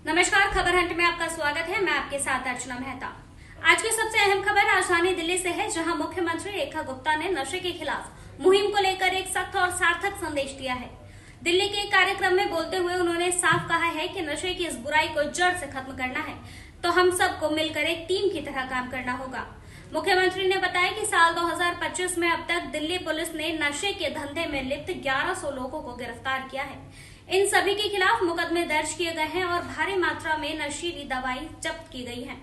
नमस्कार, खबर हंट में आपका स्वागत है। मैं आपके साथ अर्चना मेहता। आज की सबसे अहम खबर राजधानी दिल्ली से है, जहां मुख्यमंत्री रेखा गुप्ता ने नशे के खिलाफ मुहिम को लेकर एक सख्त और सार्थक संदेश दिया है। दिल्ली के एक कार्यक्रम में बोलते हुए उन्होंने साफ कहा है कि नशे की इस बुराई को जड़ से खत्म करना है तो हम सबको मिलकर एक टीम की तरह काम करना होगा। मुख्यमंत्री ने बताया कि साल 2025 में अब तक दिल्ली पुलिस ने नशे के धंधे में लिप्त 1100 लोगों को गिरफ्तार किया है। इन सभी के खिलाफ मुकदमे दर्ज किए गए हैं और भारी मात्रा में नशीली दवाई जब्त की गई है।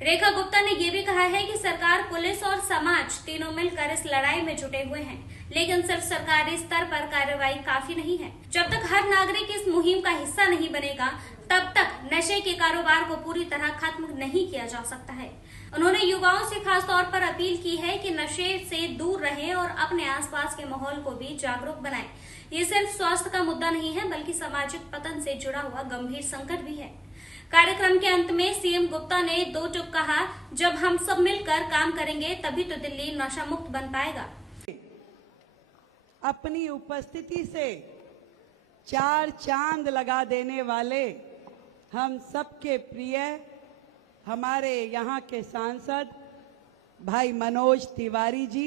रेखा गुप्ता ने यह भी कहा है कि सरकार, पुलिस और समाज तीनों मिलकर इस लड़ाई में जुटे हुए हैं, लेकिन सिर्फ सरकारी स्तर पर कार्रवाई काफी नहीं है। जब तक हर नागरिक इस मुहिम का हिस्सा नहीं बनेगा, तब तक नशे के कारोबार को पूरी तरह खत्म नहीं किया जा सकता है। उन्होंने युवाओं से खास तौर पर अपील की है कि नशे से दूर रहें और अपने आसपास के माहौल को भी जागरूक बनाएं। ये सिर्फ स्वास्थ्य का मुद्दा नहीं है, बल्कि सामाजिक पतन से जुड़ा हुआ गंभीर संकट भी है। कार्यक्रम के अंत में सीएम गुप्ता ने दो टूक कहा, जब हम सब मिलकर काम करेंगे तभी तो दिल्ली नशा मुक्त बन पाएगा। अपनी उपस्थिति से चार चांद लगा देने वाले हम सबके प्रिय हमारे यहाँ के सांसद भाई मनोज तिवारी जी,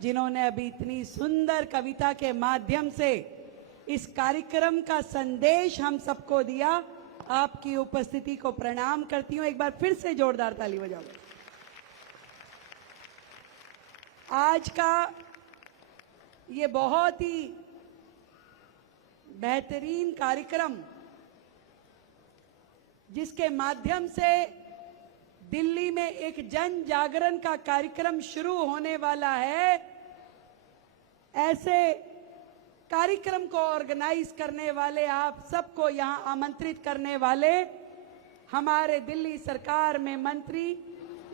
जिन्होंने अभी इतनी सुंदर कविता के माध्यम से इस कार्यक्रम का संदेश हम सबको दिया, आपकी उपस्थिति को प्रणाम करती हूं। एक बार फिर से जोरदार ताली बजाओ। आज का ये बहुत ही बेहतरीन कार्यक्रम, जिसके माध्यम से दिल्ली में एक जन जागरण का कार्यक्रम शुरू होने वाला है, ऐसे कार्यक्रम को ऑर्गेनाइज करने वाले, आप सबको यहां आमंत्रित करने वाले हमारे दिल्ली सरकार में मंत्री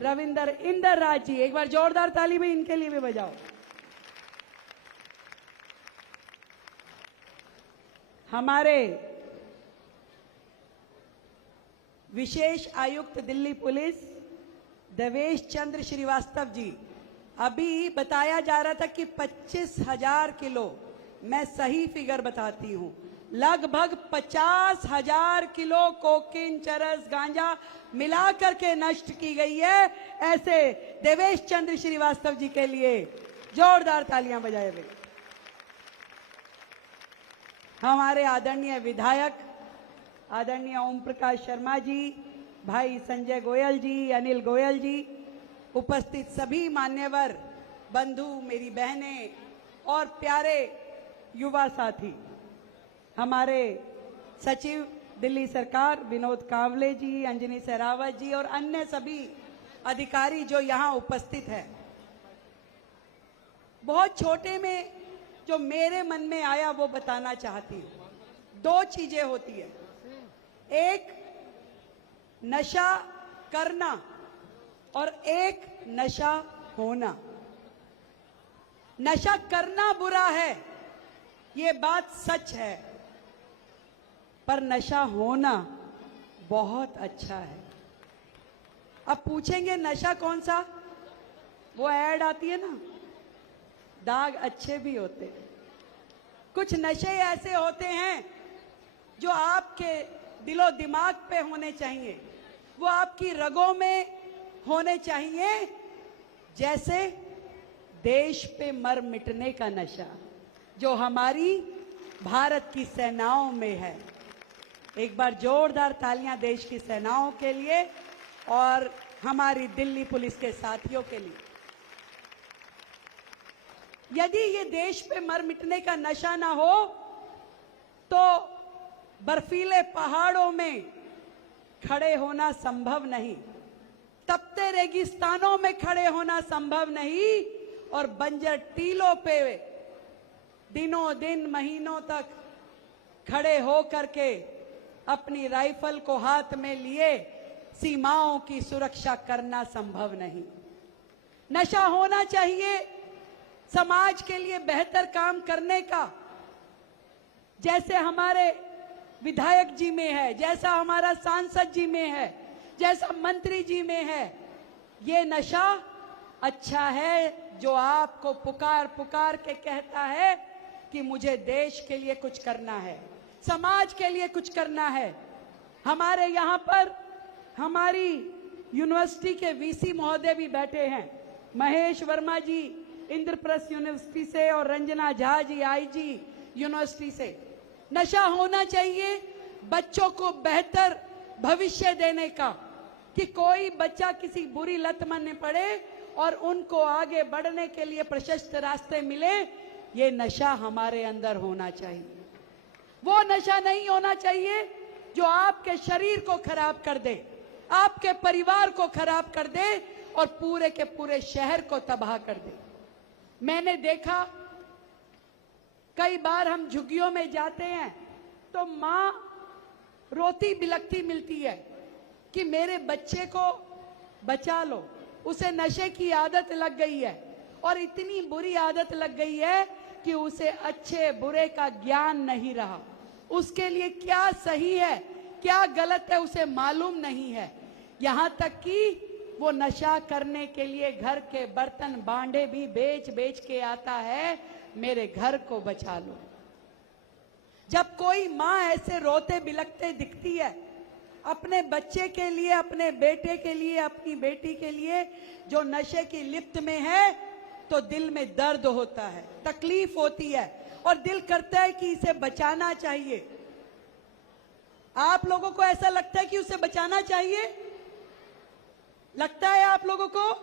रविंदर इंदर राज जी, एक बार जोरदार ताली भी इनके लिए भी बजाओ। हमारे विशेष आयुक्त दिल्ली पुलिस देवेश चंद्र श्रीवास्तव जी, अभी बताया जा रहा था कि 25,000 किलो, मैं सही फिगर बताती हूं, लगभग 50,000 किलो कोकीन, चरस, गांजा मिलाकर के नष्ट की गई है। ऐसे देवेश चंद्र श्रीवास्तव जी के लिए जोरदार तालियां बजाए गए। हमारे आदरणीय विधायक आदरणीय ओम प्रकाश शर्मा जी, भाई संजय गोयल जी, अनिल गोयल जी, उपस्थित सभी मान्यवर बंधु, मेरी बहनें और प्यारे युवा साथी, हमारे सचिव दिल्ली सरकार विनोद कांवले जी, अंजनी सहरावत जी और अन्य सभी अधिकारी जो यहाँ उपस्थित है। बहुत छोटे में जो मेरे मन में आया वो बताना चाहती हूँ। दो चीजें होती है, एक नशा करना और एक नशा होना। नशा करना बुरा है, ये बात सच है, पर नशा होना बहुत अच्छा है। अब पूछेंगे नशा कौन सा? वो ऐड आती है ना, दाग अच्छे भी होते हैं। कुछ नशे ऐसे होते हैं जो आपके दिलो दिमाग पे होने चाहिए, वो आपकी रगों में होने चाहिए, जैसे देश पे मर मिटने का नशा जो हमारी भारत की सेनाओं में है। एक बार जोरदार तालियां देश की सेनाओं के लिए और हमारी दिल्ली पुलिस के साथियों के लिए। यदि ये देश पे मर मिटने का नशा ना हो तो बर्फीले पहाड़ों में खड़े होना संभव नहीं, तपते रेगिस्तानों में खड़े होना संभव नहीं, और बंजर टीलों पे दिनों दिन महीनों तक खड़े हो करके अपनी राइफल को हाथ में लिए सीमाओं की सुरक्षा करना संभव नहीं। नशा होना चाहिए समाज के लिए बेहतर काम करने का, जैसे हमारे विधायक जी में है, जैसा हमारा सांसद जी में है, जैसा मंत्री जी में है। ये नशा अच्छा है जो आपको पुकार पुकार के कहता है कि मुझे देश के लिए कुछ करना है, समाज के लिए कुछ करना है। हमारे यहाँ पर हमारी यूनिवर्सिटी के वीसी महोदय भी बैठे हैं, महेश वर्मा जी इंद्रप्रस्थ यूनिवर्सिटी से और रंजना झा जी आईजी यूनिवर्सिटी से। नशा होना चाहिए बच्चों को बेहतर भविष्य देने का, कि कोई बच्चा किसी बुरी लत में न पड़े और उनको आगे बढ़ने के लिए प्रशस्त रास्ते मिले। ये नशा हमारे अंदर होना चाहिए। वो नशा नहीं होना चाहिए जो आपके शरीर को खराब कर दे, आपके परिवार को खराब कर दे और पूरे के पूरे शहर को तबाह कर दे। मैंने देखा कई बार हम झुग्गियों में जाते हैं तो मां रोती बिलखती मिलती है कि मेरे बच्चे को बचा लो, उसे नशे की आदत लग गई है और इतनी बुरी आदत लग गई है कि उसे अच्छे बुरे का ज्ञान नहीं रहा। उसके लिए क्या सही है क्या गलत है उसे मालूम नहीं है। यहां तक कि वो नशा करने के लिए घर के बर्तन बांडे भी बेच बेच के आता है, मेरे घर को बचा लो। जब कोई माँ ऐसे रोते बिलखते दिखती है अपने बच्चे के लिए, अपने बेटे के लिए, अपनी बेटी के लिए जो नशे की लिप्त में है, तो दिल में दर्द होता है, तकलीफ होती है और दिल करता है कि इसे बचाना चाहिए। आप लोगों को ऐसा लगता है कि उसे बचाना चाहिए? लगता है आप लोगों को?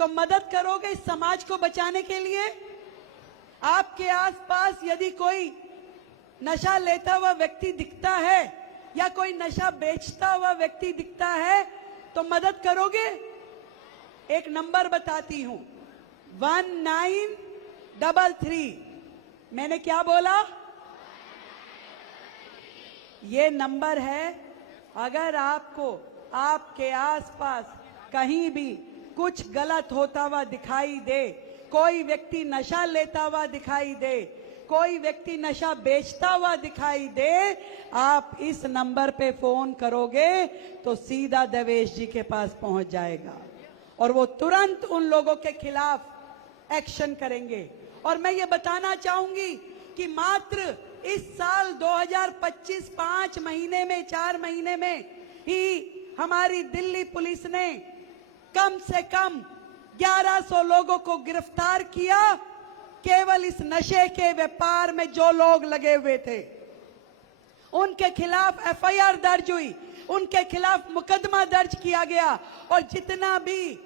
तो मदद करोगे इस समाज को बचाने के लिए? आपके आसपास यदि कोई नशा लेता हुआ व्यक्ति दिखता है या कोई नशा बेचता हुआ व्यक्ति दिखता है तो मदद करोगे? एक नंबर बताती हूं, 1933। मैंने क्या बोला? ये नंबर है। अगर आपको आपके आसपास कहीं भी कुछ गलत होता हुआ दिखाई दे, कोई व्यक्ति नशा लेता हुआ दिखाई दे, कोई व्यक्ति नशा बेचता हुआ दिखाई दे, आप इस नंबर पे फोन करोगे तो सीधा देवेश जी के पास पहुंच जाएगा और वो तुरंत उन लोगों के खिलाफ एक्शन करेंगे। और मैं ये बताना चाहूंगी कि मात्र इस साल 2025 5 महीने में 4 महीने में ही हमारी दिल्ली पुलिस ने कम से कम 1100 लोगों को गिरफ्तार किया। केवल इस नशे के व्यापार में जो लोग लगे हुए थे उनके खिलाफ एफआईआर दर्ज हुई, उनके खिलाफ मुकदमा दर्ज किया गया और जितना भी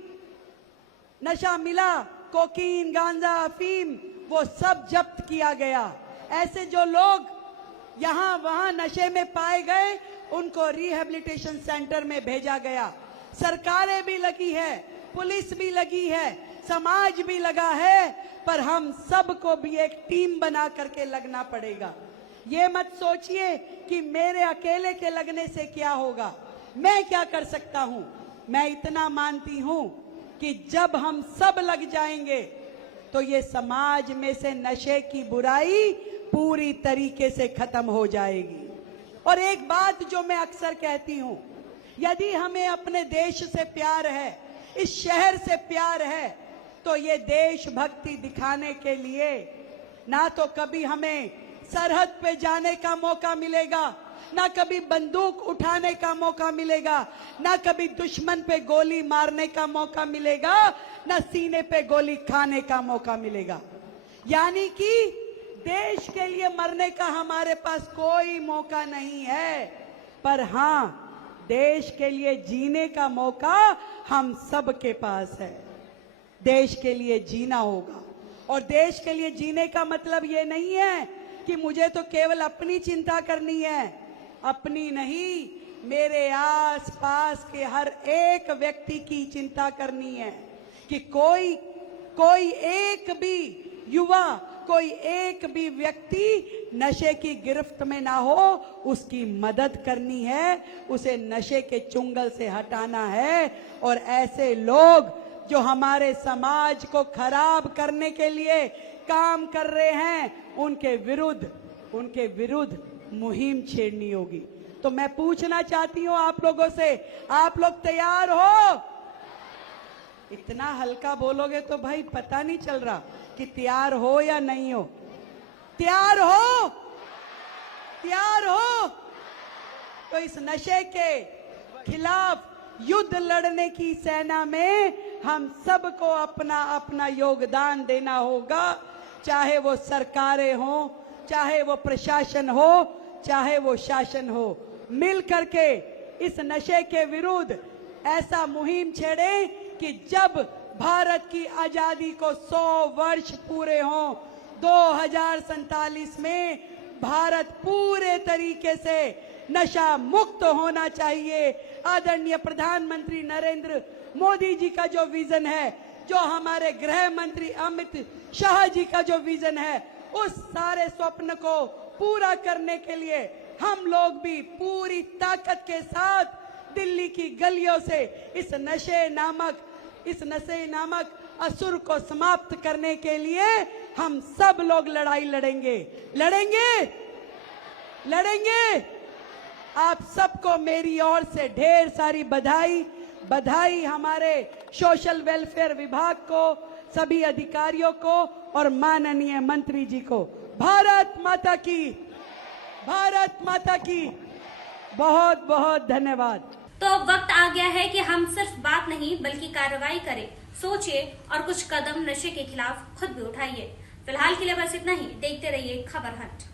नशा मिला, कोकीन, गांजा, अफीम, वो सब जब्त किया गया। ऐसे जो लोग यहाँ वहां नशे में पाए गए उनको रिहैबिलिटेशन सेंटर में भेजा गया। सरकारें भी लगी है, पुलिस भी लगी है, समाज भी लगा है, पर हम सबको भी एक टीम बना करके लगना पड़ेगा। ये मत सोचिए कि मेरे अकेले के लगने से क्या होगा, मैं क्या कर सकता हूं। मैं इतना मानती हूं कि जब हम सब लग जाएंगे तो ये समाज में से नशे की बुराई पूरी तरीके से खत्म हो जाएगी। और एक बात जो मैं अक्सर कहती हूं, यदि हमें अपने देश से प्यार है, इस शहर से प्यार है, तो ये देशभक्ति दिखाने के लिए ना तो कभी हमें सरहद पे जाने का मौका मिलेगा, ना कभी बंदूक उठाने का मौका मिलेगा, ना कभी दुश्मन पे गोली मारने का मौका मिलेगा, ना सीने पे गोली खाने का मौका मिलेगा। यानी कि देश के लिए मरने का हमारे पास कोई मौका नहीं है, पर हां, देश के लिए जीने का मौका हम सब के पास है। देश के लिए जीना होगा और देश के लिए जीने का मतलब ये नहीं है कि मुझे तो केवल अपनी चिंता करनी है। अपनी नहीं, मेरे आस पास के हर एक व्यक्ति की चिंता करनी है कि कोई एक भी युवा, कोई एक भी व्यक्ति नशे की गिरफ्त में ना हो, उसकी मदद करनी है, उसे नशे के चुंगल से हटाना है। और ऐसे लोग जो हमारे समाज को खराब करने के लिए काम कर रहे हैं, उनके विरुद्ध मुहिम छेड़नी होगी। तो मैं पूछना चाहती हूं आप लोगों से, आप लोग तैयार हो? इतना हल्का बोलोगे तो भाई पता नहीं चल रहा कि तैयार हो या नहीं हो। तैयार हो? तैयार हो? तो इस नशे के खिलाफ युद्ध लड़ने की सेना में हम सबको अपना अपना योगदान देना होगा, चाहे वो सरकारें हो, चाहे वो प्रशासन हो, चाहे वो शासन हो। मिल करके इस नशे के विरुद्ध ऐसा मुहिम छेड़े कि जब भारत की आजादी को 100 वर्ष पूरे हों, 2047 में भारत पूरे तरीके से नशा मुक्त होना चाहिए। आदरणीय प्रधानमंत्री नरेंद्र मोदी जी का जो विजन है, जो हमारे गृह मंत्री अमित शाह जी का जो विजन है, उस सारे स्वप्न को पूरा करने के लिए हम लोग भी पूरी ताकत के साथ दिल्ली की गलियों से इस नशे नामक असुर को समाप्त करने के लिए हम सब लोग लड़ाई लड़ेंगे। आप सबको मेरी ओर से ढेर सारी बधाई हमारे सोशल वेलफेयर विभाग को, सभी अधिकारियों को और माननीय मंत्री जी को। भारत माता की बहुत बहुत धन्यवाद। तो अब वक्त आ गया है कि हम सिर्फ बात नहीं बल्कि कार्रवाई करें, सोचिए और कुछ कदम नशे के खिलाफ खुद भी उठाइए। फिलहाल के लिए बस इतना ही। देखते रहिए खबर हट।